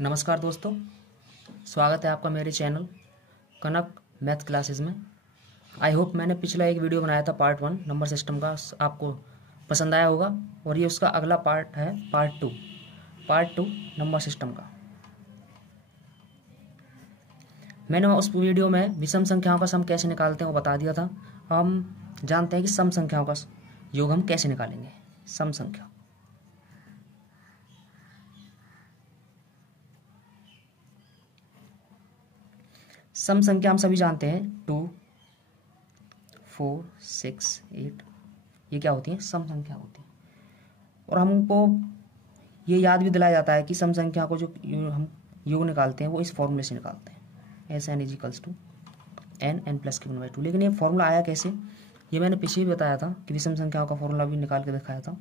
नमस्कार दोस्तों, स्वागत है आपका मेरे चैनल कनक मैथ क्लासेस में। आई होप मैंने पिछला एक वीडियो बनाया था पार्ट 1 नंबर सिस्टम का, आपको पसंद आया होगा। और ये उसका अगला पार्ट है पार्ट टू नंबर सिस्टम का। मैंने उस वीडियो में विषम संख्याओं का सम कैसे निकालते हैं वो बता दिया था। हम जानते हैं कि सम संख्याओं का योग हम कैसे निकालेंगे। सम संख्या सम संख्या हम सभी जानते हैं 2, 4, 6, 8 ये क्या होती हैं? सम संख्या होती है। और हमको ये याद भी दिलाया जाता है कि सम संख्या को जो हम योग निकालते हैं वो इस फॉर्मूले से निकालते हैं, S N is equals to N plus के 1/2। लेकिन ये फॉर्मूला आया कैसे, ये मैंने पीछे भी बताया था कि विषम संख्याओं का फॉर्मूला भी निकाल के दिखाया था।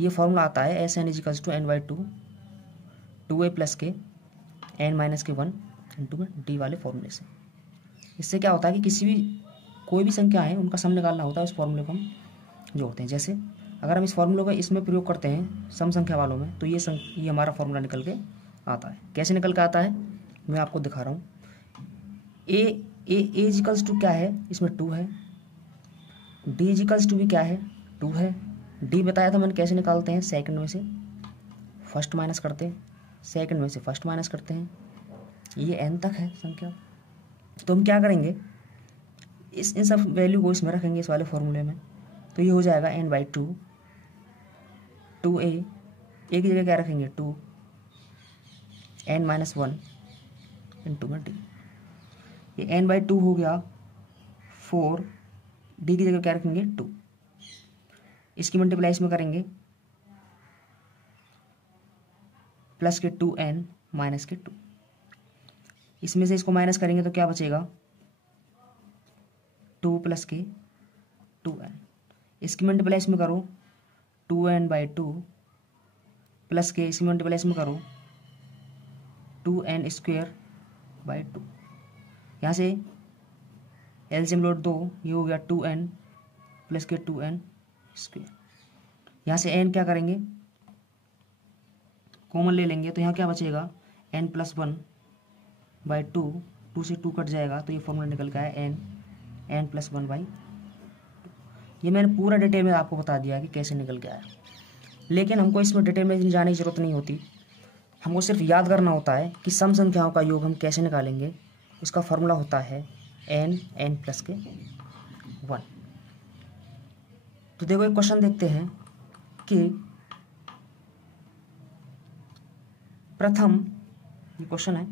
ये फॉर्मूला आता है S N is equals to n/2 2a plus के n माइनस के 1 इंटू में डी वाले फॉर्मूले से। इससे क्या होता है कि कोई भी संख्या है उनका सम निकालना होता है, उस फॉर्मूले को हम जोड़ते हैं। जैसे अगर हम इस फॉर्मूले को इसमें प्रयोग करते हैं सम संख्या वालों में, तो ये हमारा फॉर्मूला निकल के आता है। कैसे निकल के आता है मैं आपको दिखा रहा हूँ। ए इक्वल्स टू क्या है, इसमें 2 है। डी इक्वल्स टू भी क्या है, 2 है। डी बताया था मैंने कैसे निकालते हैं, सेकंड में से फर्स्ट माइनस करते हैं, सेकंड में से फर्स्ट माइनस करते हैं। ये एन तक है संख्या। तो हम क्या करेंगे, इन सब वैल्यू को इसमें रखेंगे इस वाले फॉर्मूले में। तो ये हो जाएगा n/2 2a, एक जगह क्या रखेंगे 2 n माइनस 1 इंटू में डी। ये n/2 हो गया 4, डी की जगह क्या रखेंगे 2। इसकी मल्टीप्लाई इसमें करेंगे प्लस के 2n माइनस के 2। इसमें से इसको माइनस करेंगे तो क्या बचेगा 2 प्लस के 2n। इसकी मल्टीप्लाई इसमें करो 2n/2 प्लस के, इसकी मल्टीप्लाई इसमें करो 2n²/2। यहाँ से एलसीएम लोड 2, ये हो गया 2n प्लस के 2n²। यहाँ से n क्या करेंगे कॉमन ले लेंगे, तो यहाँ क्या बचेगा n+1/2, 2 से 2 कट जाएगा तो ये फॉर्मूला निकल गया है n+1/2। ये मैंने पूरा डिटेल में आपको बता दिया कि कैसे निकल गया है। लेकिन हमको इसमें डिटेल में जाने की ज़रूरत नहीं होती, हमको सिर्फ याद करना होता है कि सम संख्याओं का योग हम कैसे निकालेंगे। उसका फॉर्मूला होता है n प्लस के 1। तो देखो एक क्वेश्चन देखते हैं कि प्रथम, ये क्वेश्चन है,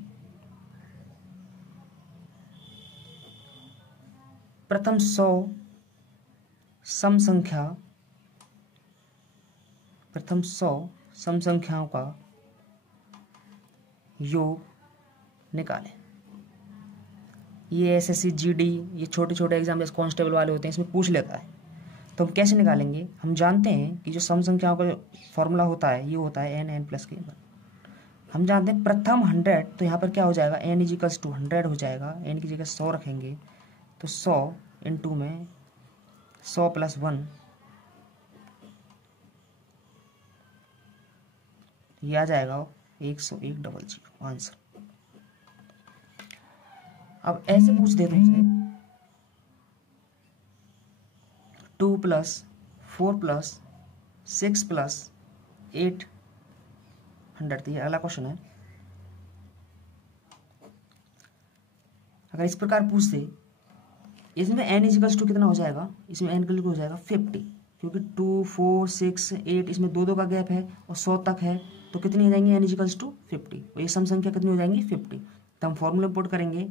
प्रथम 100 सम संख्याओं का योग निकालें। ये एसएससी जीडी, ये छोटे छोटे एग्जाम जैसे कांस्टेबल वाले होते हैं, इसमें पूछ लेता है। तो हम कैसे निकालेंगे, हम जानते हैं कि जो सम संख्याओं का फॉर्मूला होता है ये होता है n प्लस के 1। हम जानते हैं प्रथम 100, तो यहाँ पर क्या हो जाएगा n इजिकल्स टू 100 हो जाएगा। n की जगह 100 रखेंगे तो 100 इंटू में 100 प्लस 1, ये आ जाएगा 10100 आंसर। अब ऐसे पूछ दे तुमसे 2 + 4 + 6 + 800, तो ये अगला क्वेश्चन है। अगर इस प्रकार पूछ दे, इसमें n इजिकल्स टू कितना हो जाएगा, इसमें n इक्वल हो जाएगा 50, क्योंकि 2, 4, 6, 8 इसमें 2 का गैप है और 100 तक है, तो कितनी हो जाएंगी n इजिकल्स टू 50। और ये सम संख्या कितनी हो जाएंगी 50। तो हम फॉर्मूला पुट करेंगे,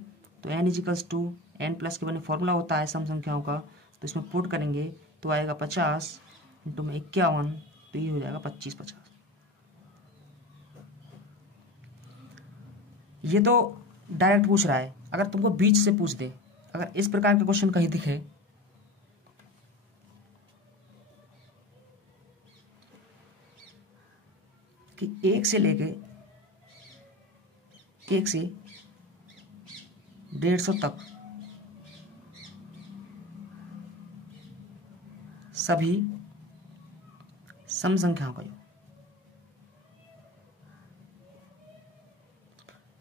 तो n equals to n plus के 1 फॉर्मूला होता है सम संख्याओं का, तो इसमें पुट करेंगे तो आएगा 50 इंटू में 51, तो ये हो जाएगा 25। ये तो डायरेक्ट पूछ रहा है। अगर तुमको बीच से पूछ दे, अगर इस प्रकार का क्वेश्चन कहीं दिखे कि 1 से 150 तक सभी सम संख्याओं का योग,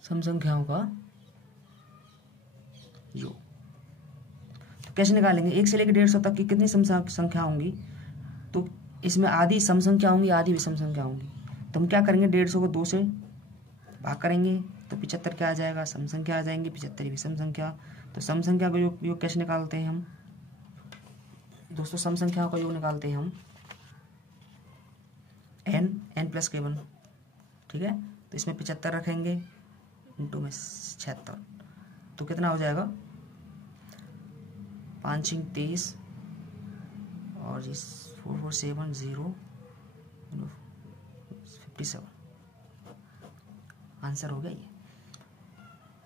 सम संख्याओं का योग। तो कैसे निकालेंगे? 1 से लेकर 150 तक की कितनी सम संख्या होंगी? तो इसमें आधी सम संख्या होंगी, आधी विषम संख्या होंगी। तो हम क्या करेंगे? 150 को 2 से भाग करेंगे तो 75 क्या आ जाएगा? सम संख्या आ जाएंगी, 75 विषम संख्या। तो सम संख्या का योग कैसे निकालते हैं हम दोस्तों? सम संख्याओं का योग निकालते हैं हम n प्लस k1, ठीक है। तो इसमें 75 रखेंगे, इंटू में 76, तो कितना हो जाएगा? 5 × 30 और 4 4 7 0 57। आंसर हो गया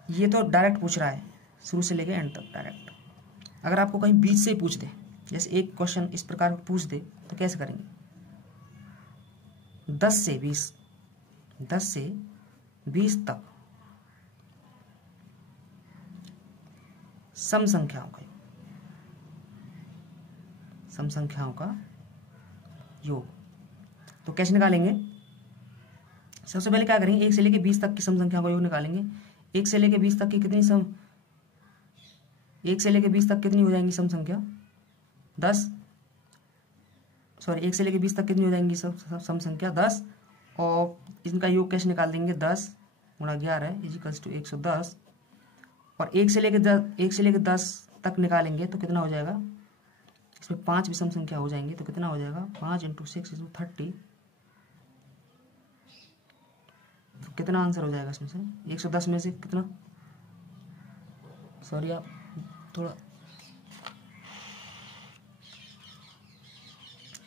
ये तो डायरेक्ट पूछ रहा है, शुरू से लेके एंड तक डायरेक्ट। अगर आपको कहीं बीच से पूछ दे, जैसे एक क्वेश्चन इस प्रकार पूछ दे, तो कैसे करेंगे? 10 से 20 तक सम संख्याओं का योग। तो कैसे निकालेंगे? सबसे पहले क्या करेंगे? 1 से लेकर 20 तक की सम संख्याओं का योग निकालेंगे। 1 से लेकर 20 तक की कितनी 1 से लेकर 20 तक कितनी हो जाएंगी सम संख्या? 10। सॉरी, 1 से लेकर 20 तक कितनी हो जाएंगी सम संख्या? 10। और इनका योग कैसे निकाल देंगे? 10 × 11 = 110। और 1 से लेकर 10 तक निकालेंगे तो कितना हो जाएगा? इसमें 5 विषम संख्या हो जाएंगे, तो कितना हो जाएगा? 5 × 6 = 30। तो कितना आंसर हो जाएगा इसमें से? 110 में से कितना? सॉरी, आप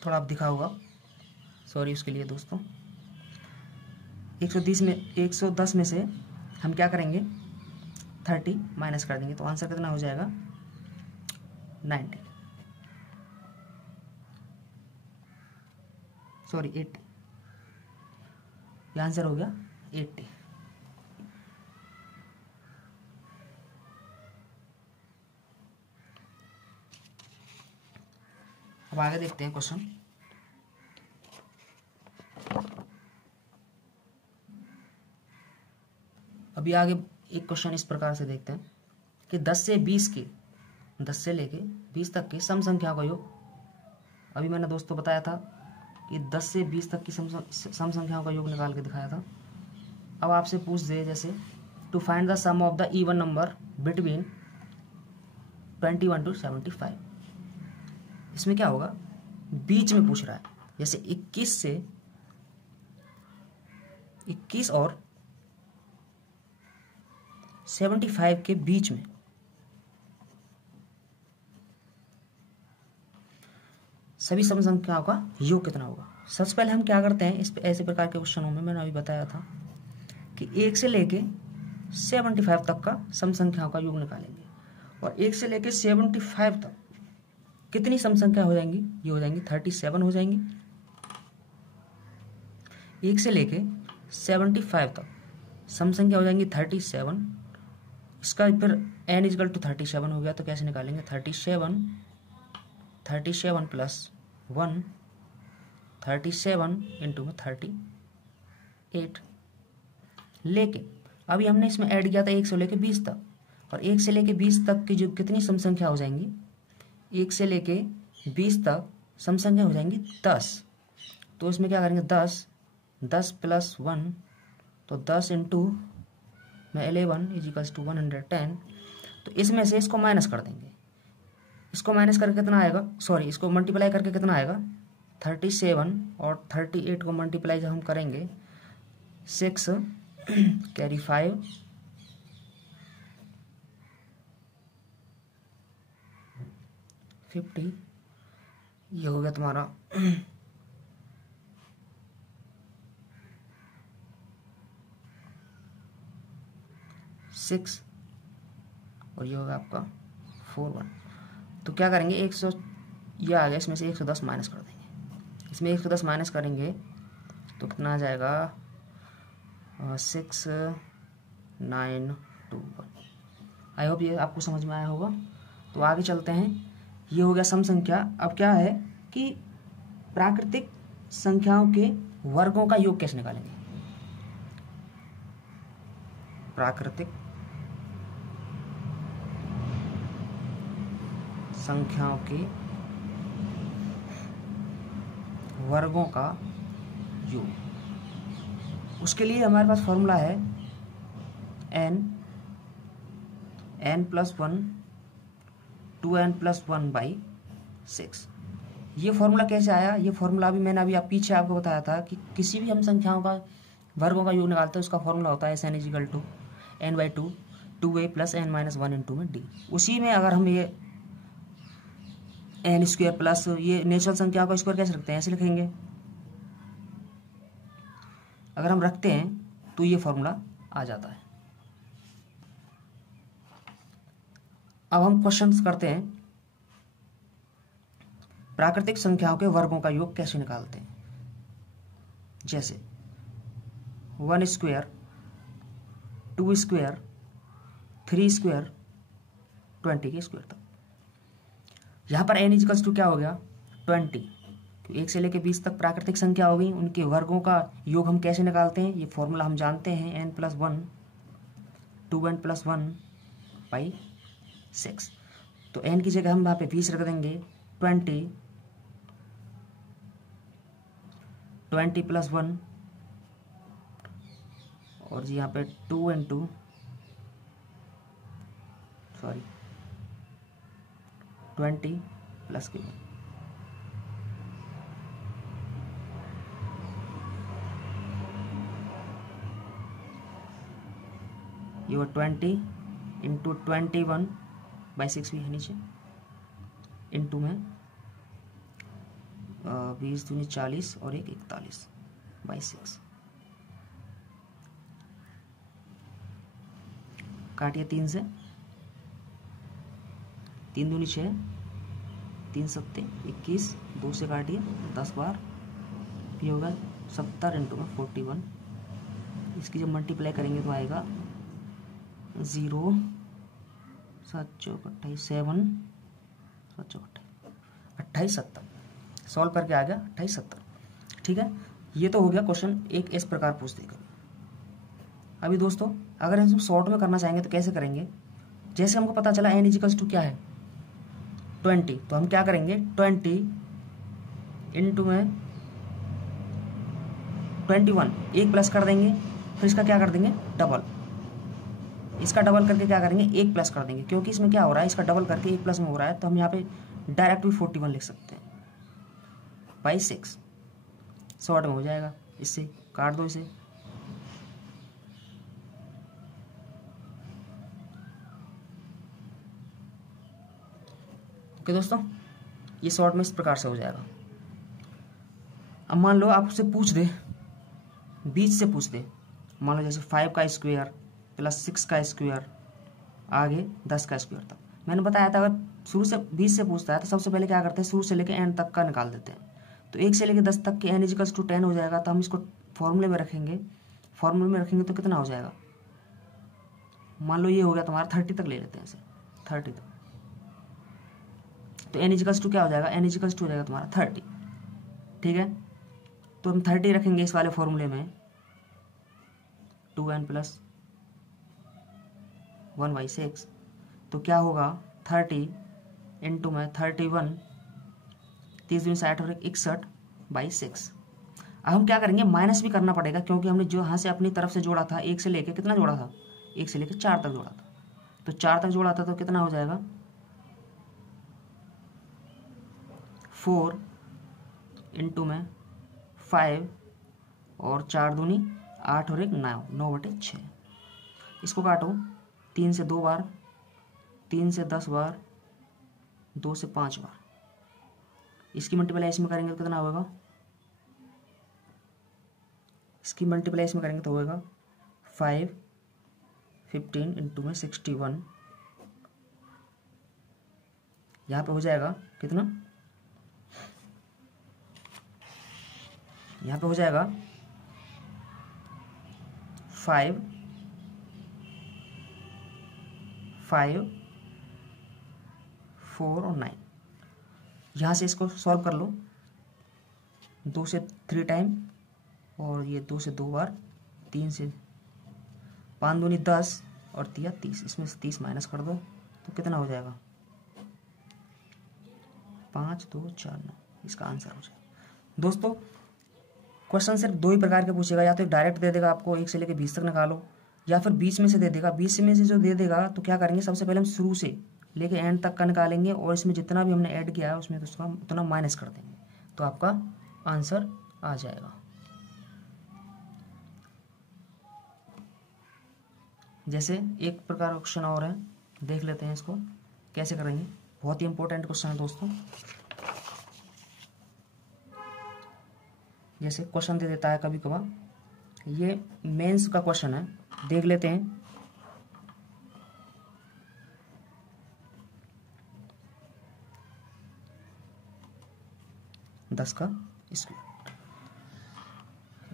थोड़ा आप दिखा होगा, सॉरी उसके लिए दोस्तों। 110 में से हम क्या करेंगे? 30 माइनस कर देंगे, तो आंसर कितना हो जाएगा? 90, सॉरी 80। ये आंसर हो गया 80। अब आगे देखते हैं क्वेश्चन। अभी आगे एक क्वेश्चन इस प्रकार से देखते हैं कि 10 से लेके 20 तक की सम संख्या का योग। अभी मैंने दोस्तों बताया था कि 10 से 20 तक की सम संख्याओं का योग निकाल के दिखाया था। अब आपसे पूछ दे जैसे to find the sum of the even number between 21 to 75। इसमें क्या होगा? बीच में पूछ रहा है, जैसे 21 और 75 के बीच में सभी सम संख्याओं का योग कितना होगा? सबसे पहले हम क्या करते हैं इस ऐसे प्रकार के क्वेश्चनों में, मैंने अभी बताया था कि 1 से लेके 75 तक का सम संख्याओं का योग निकालेंगे। और 1 से लेके 75 तक कितनी सम संख्या हो जाएंगी? ये हो जाएंगी 37 हो जाएंगी। 1 से लेके 75 तक सम संख्या हो जाएंगी 37। इसका फिर n = 37 हो गया, तो कैसे निकालेंगे? 37 + 1, 37 × 38। लेकिन अभी हमने इसमें ऐड किया था 1 से लेके 20 तक, और 1 से लेके 20 तक की जो कितनी सम संख्या हो जाएंगी? 1 से लेके 20 तक सम संख्या हो जाएंगी 10। तो इसमें क्या करेंगे? 10 + 1, तो 10 × 11 = 110। तो इसमें से इसको माइनस कर देंगे। इसको माइनस करके कितना आएगा? सॉरी, इसको मल्टीप्लाई करके कितना आएगा? 37 और 38 को मल्टीप्लाई जब हम करेंगे 6 कैरी 5 50, ये हो गया तुम्हारा 6 और ये होगा आपका 41। तो क्या करेंगे? 100 ये आ गया, इसमें से 110 माइनस कर देंगे। इसमें 110 माइनस करेंगे तो कितना आ जाएगा? 6921। आई होप ये आपको समझ में आया होगा। तो आगे चलते हैं। ये हो गया सम संख्या। अब क्या है कि प्राकृतिक संख्याओं के वर्गों का योग कैसे निकालेंगे? प्राकृतिक संख्याओं के वर्गों का योग। उसके लिए हमारे पास फॉर्मूला है n+1 2n+1/6। ये फॉर्मूला कैसे आया? ये फॉर्मूला भी मैंने अभी पीछे आपको बताया था कि किसी भी हम संख्याओं का वर्गों का योग निकालते हैं, उसका फॉर्मूला होता है n = n/2 2a + n-1 into में d। उसी में अगर हम ये n² प्लस ये नेचुरल संख्या का स्क्वायर कैसे रखते हैं? ऐसे लिखेंगे। अगर हम रखते हैं तो ये फॉर्मूला आ जाता है। अब हम क्वेश्चंस करते हैं, प्राकृतिक संख्याओं के वर्गों का योग कैसे निकालते हैं। जैसे 1² 2² 3² 20 के स्क्वायर तक। यहाँ पर n = क्या हो गया? 20। तो 1 से लेकर 20 तक प्राकृतिक संख्या हो गई, उनके वर्गों का योग हम कैसे निकालते हैं? ये फॉर्मूला हम जानते हैं, n+1 2n+1/6। तो n की जगह हम यहाँ पे 20 रख देंगे। 20 + 1 और जी यहाँ पे 20 प्लस के 1। ये 20 × 21/6 भी है नीचे, इंटू में 20 दूनी 40 और 1 41/6। काटिए 3 से, 3 दूनी 6, 3 सत्ते 21, 2 से काटिए 10 बार, ये होगा 70 इंटू में 41। इसकी जब मल्टीप्लाई करेंगे तो आएगा 0 7 चौक 28 7 7 चौक 28 70। सॉल्व करके आ गया 28 70। ठीक है, ये तो हो गया क्वेश्चन एक इस प्रकार पूछ देगा। अभी दोस्तों अगर हम शॉर्ट में करना चाहेंगे तो कैसे करेंगे? जैसे हमको पता चला n = क्या है 20, तो हम क्या करेंगे 20 इंटू में 21 1 प्लस कर देंगे, फिर इसका क्या कर देंगे डबल, इसका डबल करके क्या करेंगे 1 प्लस कर देंगे, क्योंकि इसमें क्या हो रहा है इसका डबल करके 1 प्लस में हो रहा है, तो हम यहाँ पे डायरेक्ट भी 41 लिख सकते हैं बाई 6। शॉर्ट में हो जाएगा, इससे काट दो इसे। ओके दोस्तों, ये शॉर्ट में इस प्रकार से हो जाएगा। अब मान लो आपसे पूछ दे, बीच से पूछ दे, मान लो जैसे 5 का स्क्वायर प्लस 6 का स्क्वायर आगे 10 का स्क्वायर तक। मैंने बताया था अगर शुरू से 20 से पूछता है तो सबसे पहले क्या करते हैं शुरू से लेकर एंड तक का निकाल देते हैं। तो 1 से लेकर 10 तक के n = 10 हो जाएगा, तो हम इसको फॉर्मूले में रखेंगे। फॉर्मूले में रखेंगे तो कितना हो जाएगा? मान लो ये हो गया तुम्हारा 30 तक ले लेते हैं इसे, 30 तक। तो n = क्या हो जाएगा? n = हो जाएगा तुम्हारा 30। ठीक है, तो हम 30 रखेंगे इस वाले फॉर्मूले में, 2n+1/6। तो क्या होगा 30 इंटू में 31 30 दूनी 60 और 61/6। अब हम क्या करेंगे माइनस भी करना पड़ेगा, क्योंकि हमने जो यहाँ से अपनी तरफ से जोड़ा था 1 से लेके कितना जोड़ा था 1 से लेके 4 तक जोड़ा था, तो 4 तक जोड़ा था तो कितना हो जाएगा 4 इंटू में 5 और 4 दूनी 8 और 1 9/6। इसको काटो 3 से 2 बार, 3 से 10 बार, 2 से 5 बार। इसकी मल्टीप्लाई इसमें करेंगे तो कितना होगा? इसकी मल्टीप्लाई इसमें करेंगे तो होगा 5 15 इंटू में 61। यहाँ पे हो जाएगा कितना? यहाँ पे हो जाएगा 5 4 और 9। यहाँ से इसको सॉल्व कर लो, 2 से 3 टाइम और ये 2 से 2 बार, 3 से 5 दूनी 10 और 3 30, इसमें से 30 माइनस कर दो तो कितना हो जाएगा 5 2 4 9, इसका आंसर हो जाएगा। दोस्तों क्वेश्चन सिर्फ 2 ही प्रकार के पूछेगा, या तो एक डायरेक्ट दे देगा आपको 1 से लेकर 20 तक निकालो, या फिर 20 में से दे देगा। 20 में से जो दे देगा तो क्या करेंगे, सबसे पहले हम शुरू से लेके एंड तक का निकालेंगे और इसमें जितना भी हमने ऐड किया है उसमें तो उसका उतना माइनस कर देंगे, तो आपका आंसर आ जाएगा। जैसे एक प्रकार का क्वेश्चन और है, देख लेते हैं इसको कैसे करेंगे। बहुत ही इंपॉर्टेंट क्वेश्चन है दोस्तों। जैसे क्वेश्चन दे देता है कभी कभार, ये मेंस का क्वेश्चन है, देख लेते हैं। दस का स्क्वायर।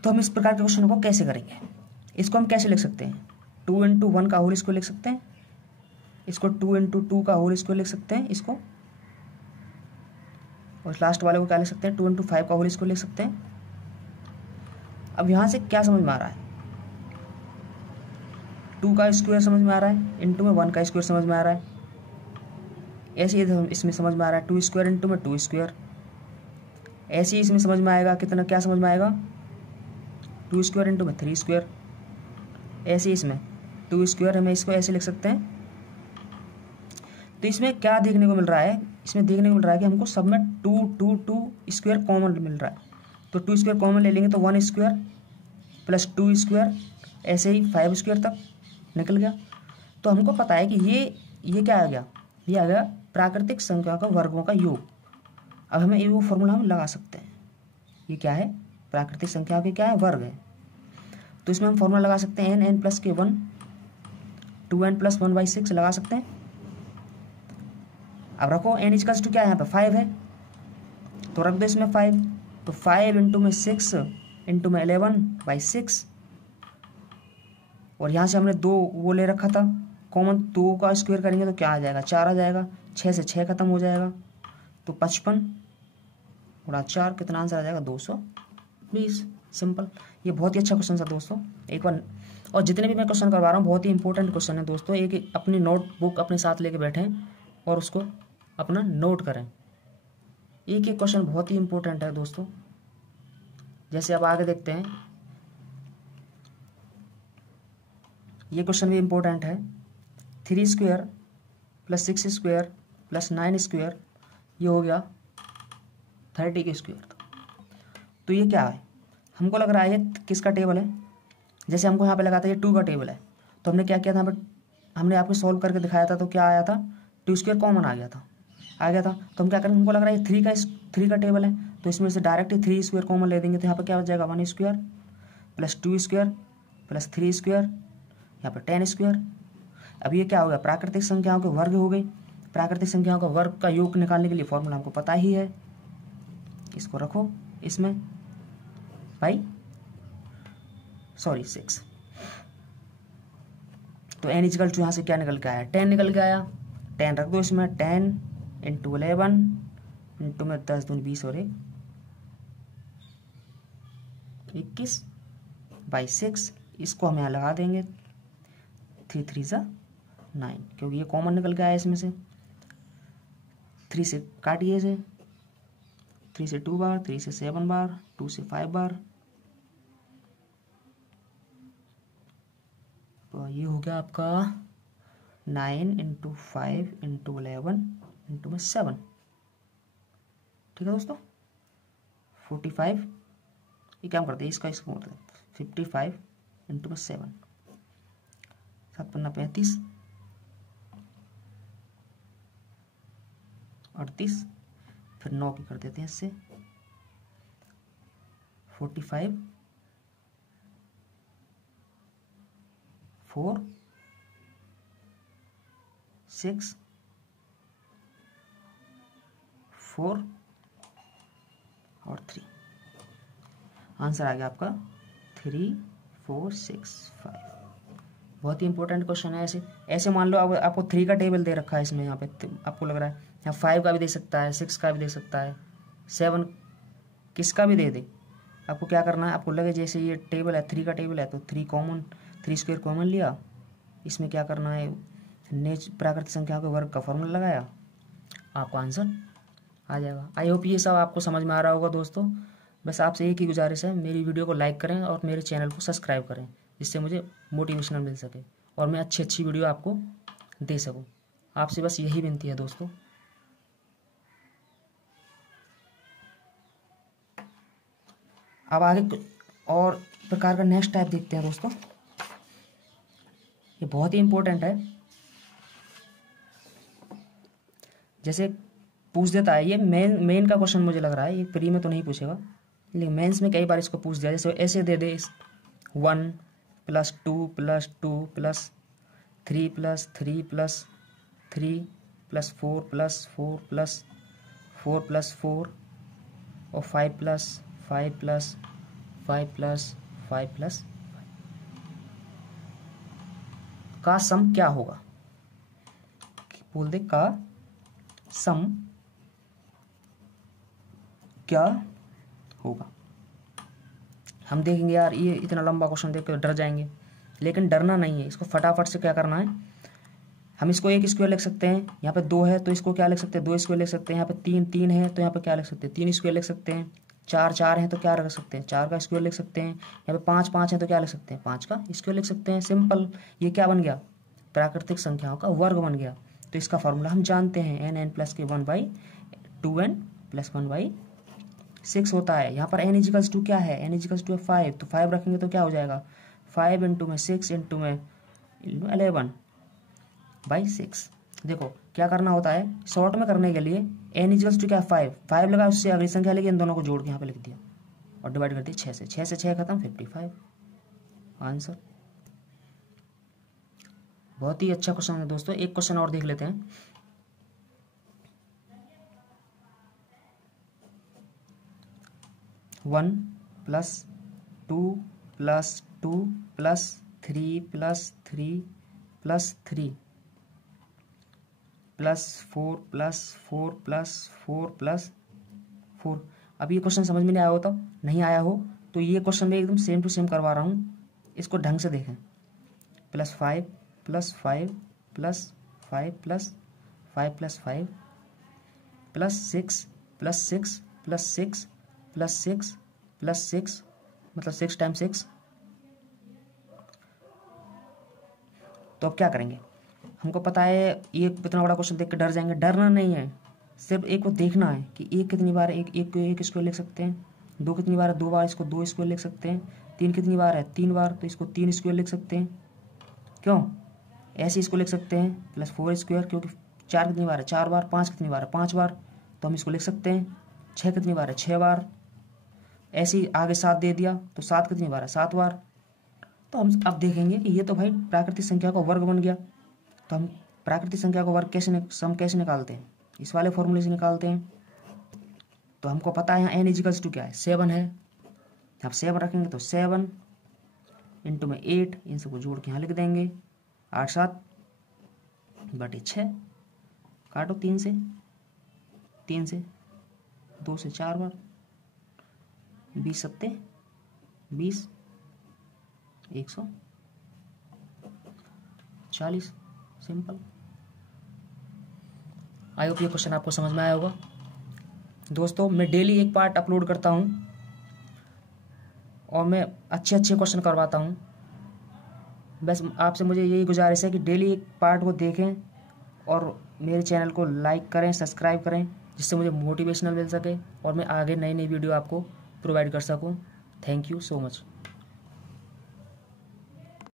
तो हम इस प्रकार के क्वेश्चन को कैसे करेंगे, इसको हम कैसे लिख सकते हैं, 2 इंटू 1 का होल स्क्वायर लिख सकते हैं, इसको 2 इंटू 2 का होल स्क्वायर लिख सकते हैं इसको, और लास्ट वाले को क्या लिख सकते हैं, 2 इंटू 5 का होल स्क्वायर लिख सकते हैं। अब यहाँ से क्या समझ में आ रहा है, 2 का स्क्वायर समझ में आ रहा है, इंटू में 1 का स्क्वायर समझ में आ रहा है, ऐसे ही इसमें समझ में आ रहा है 2 स्क्वायर इंटू में 2 स्क्वायर, ऐसे ही इसमें समझ में आएगा कितना, क्या समझ में आएगा 2 स्क्वायर इंटू में 3 स्क्वायर, ऐसे ही इसमें 2 स्क्वायर, हमें इसको ऐसे लिख सकते हैं। तो इसमें क्या देखने को मिल रहा है, इसमें देखने को मिल रहा है कि हमको सब में 2 स्क्वायर कॉमन मिल रहा है, तो 2 स्क्वायर कॉमन ले लेंगे तो 1 स्क्वायर प्लस 2 स्क्वायर, ऐसे ही 5 स्क्वायर तक निकल गया। तो हमको पता है कि ये क्या आ गया, ये आ गया प्राकृतिक संख्या का वर्गों का योग। अब हमें ये वो फॉर्मूला हम लगा सकते हैं, ये क्या है, प्राकृतिक संख्या के क्या है, वर्ग है। तो इसमें हम फॉर्मूला लगा सकते हैं n प्लस के 1, 2n प्लस 1/6 लगा सकते हैं। अब रखो n इक्वल्स टू क्या है, यहाँ पे 5 है, तो रख दो इसमें 5, तो 5 इंटू में 6 इंटू में 11/6, और यहाँ से हमने 2 वो ले रखा था कॉमन, 2 का स्क्वायर करेंगे तो क्या आ जाएगा, 4 आ जाएगा, 6 से 6 खत्म हो जाएगा, तो 55 गुणा 4 कितना आंसर आ जाएगा 220। सिंपल, ये बहुत ही अच्छा क्वेश्चन था दोस्तों, एक बार। और जितने भी मैं क्वेश्चन करवा रहा हूँ बहुत ही इंपॉर्टेंट क्वेश्चन है दोस्तों, एक अपनी नोटबुक अपने साथ लेके बैठें और उसको अपना नोट करें, एक एक क्वेश्चन बहुत ही इंपॉर्टेंट है दोस्तों। जैसे अब आगे देखते हैं, ये क्वेश्चन भी इंपॉर्टेंट है, 3 square plus 6 square plus 9 square, ये हो गया 30 के स्क्वायर। तो ये क्या है, हमको लग रहा है ये किसका टेबल है, जैसे हमको यहाँ पे लगा था ये 2 का टेबल है, तो हमने क्या किया था, हमने आपको सॉल्व करके दिखाया था, तो क्या आया था 2 स्क्वायर कॉमन आ गया था, तो हम क्या करेंगे, हमको लग रहा है ये 3 का टेबल है, तो इसमें से डायरेक्ट ही 3 स्क्वायर कॉमन ले देंगे, तो यहाँ पर क्या हो जाएगा 1 square plus 2 square plus 3 square, यहाँ पर 10 स्क्वायर। अब ये क्या हो गया, प्राकृतिक संख्याओं के वर्ग हो गई। प्राकृतिक संख्याओं का वर्ग का योग निकालने के लिए फॉर्मूला हमको पता ही है, इसको रखो इसमें 6। तो n इक्वल टू यहाँ से क्या निकल के आया, 10 निकल के आया, 10 रख दो इसमें, 10 इंटू 11 इंटू में 10 दूनी 20 और 21/6, इसको हम यहाँ लगा देंगे, 3 3 × 9, क्योंकि ये कॉमन निकल के आया इसमें से, 3 से काटिए इसे, 3 से 2 बार, 3 से 7 बार, 2 से 5 बार, तो ये हो गया आपका 9 इंटू 5 इंटू 11 इंटू में 7, ठीक है दोस्तों, 45, ये क्या करते हैं इसको करते हैं 55 इंटू में 7, 7 पन्ना 35, 38, फिर 9 की कर देते हैं इससे, 45 4 6 4 और 3, आंसर आ गया आपका 3 4 6 5। बहुत ही इंपॉर्टेंट क्वेश्चन है। ऐसे मान लो आपको 3 का टेबल दे रखा है इसमें, यहाँ पे आपको लग रहा है यहाँ 5 का भी दे सकता है, 6 का भी दे सकता है, 7 किसका भी दे दे, आपको क्या करना है, आपको लगे जैसे ये टेबल है 3 का टेबल है तो 3 3 स्क्वायर कॉमन लिया, इसमें क्या करना है, प्राकृतिक संख्या के वर्ग का फॉर्मूला लगाया, आपका आंसर आ जाएगा। आई होप ये सब आपको समझ में आ रहा होगा दोस्तों। बस आपसे एक ही गुजारिश है, मेरी वीडियो को लाइक करें और मेरे चैनल को सब्सक्राइब करें, जिससे मुझे मोटिवेशनल मिल सके और मैं अच्छी वीडियो आपको दे सकूं। आपसे बस यही विनती है दोस्तों। अब आगे और प्रकार का नेक्स्ट टाइप देखते हैं दोस्तों। ये बहुत ही इंपॉर्टेंट है। जैसे पूछ देता है, ये मेन का क्वेश्चन मुझे लग रहा है, ये प्री में तो नहीं पूछेगा, लेकिन मेंस में कई बार इसको पूछ दिया। जैसे ऐसे दे दे 1 + 2 + 2 + 3 + 3 + 3 + 4 + 4 + 4 + 4 और 5 + 5 + 5 + 5 + का सम क्या होगा, बोल दे का सम क्या होगा। हम देखेंगे यार ये इतना लंबा क्वेश्चन देख कर डर जाएंगे, लेकिन डरना नहीं है। इसको फटाफट से क्या करना है, हम इसको 1 स्क्वायर लिख सकते हैं, यहाँ पे 2 है तो इसको क्या लिख सकते हैं, 2 स्क्वायर लिख सकते हैं। यहाँ पे 3 है तो यहाँ पे क्या लिख सकते हैं, 3 स्क्वायर लिख सकते हैं। 4 है तो क्या रख सकते हैं, 4 का स्क्वायर लिख सकते हैं। यहाँ पे 5 है तो क्या लिख सकते हैं, 5 का स्क्वायर लिख सकते हैं। सिंपल, ये क्या बन गया, प्राकृतिक संख्याओं का वर्ग बन गया। तो इसका फॉर्मूला हम जानते हैं, n + k 1/2n + 1/6 होता है। यहाँ पर n = 2 क्या है, n = 5, तो 5 रखेंगे तो क्या हो जाएगा, 5 × 6 × 11/6। देखो क्या करना होता है, शॉर्ट में करने के लिए n = क्या, 5 लगा, उससे अगली संख्या लेके इन दोनों को जोड़ के यहाँ पे लिख दिया और डिवाइड कर दिया 6 से। 6 से 6 खत्म, 55 आंसर। बहुत ही अच्छा क्वेश्चन है दोस्तों। एक क्वेश्चन और देख लेते हैं। वन + 2 + 2 + 3 + 3 + 3 + 4 + 4 + 4 + 4। अब ये क्वेश्चन समझ में नहीं आया हो, तो नहीं आया हो तो ये क्वेश्चन मैं एकदम सेम टू सेम करवा रहा हूँ, इसको ढंग से देखें। +5 + 5 + 5 + 5 + 5 + 6 + 6 + 6 + 6 + 6 मतलब 6 × 6। तो अब क्या करेंगे, हमको पता है ये इतना बड़ा क्वेश्चन देख के डर जाएंगे। डरना नहीं है, सिर्फ एक को देखना है कि 1 कितनी बार, एक को 1 स्क्वायर लिख सकते हैं। 2 कितनी बार है, 2 बार, इसको 2 स्क्वायर लिख सकते हैं। 3 कितनी बार है, 3 बार, तो इसको 3 स्क्वायर लिख सकते हैं। क्यों, ऐसे इसको लिख सकते हैं +4 स्क्वायर, क्योंकि 4 कितनी बार है, 4 बार। 5 कितनी बार है, 5 बार, तो हम इसको लिख सकते हैं। 6 कितनी बार है, 6 बार। ऐसे ही आगे 7 दे दिया तो 7 कितनी बार है, 7 बार। तो हम अब देखेंगे कि ये तो भाई प्राकृतिक संख्या का वर्ग बन गया। तो हम प्राकृतिक संख्या का वर्ग सम कैसे निकालते हैं, इस वाले फॉर्मूले से निकालते हैं। तो हमको पता है यहाँ n = क्या है, 7 है। अब 7 रखेंगे तो 7 × 8, इन सबको जोड़ के यहाँ लिख देंगे। 8 7 / 6, काटो 3 से, 2 से 4 बार, 20 7 20, 140। सिंपल। आई होप ये क्वेश्चन आपको समझ में आया होगा दोस्तों। मैं डेली एक पार्ट अपलोड करता हूँ और मैं अच्छे क्वेश्चन करवाता हूँ। बस आपसे मुझे यही गुजारिश है कि डेली एक पार्ट को देखें और मेरे चैनल को लाइक करें, सब्सक्राइब करें, जिससे मुझे मोटिवेशनल मिल सके और मैं आगे नई वीडियो आपको प्रोवाइड कर सकूँ। Thank you so much.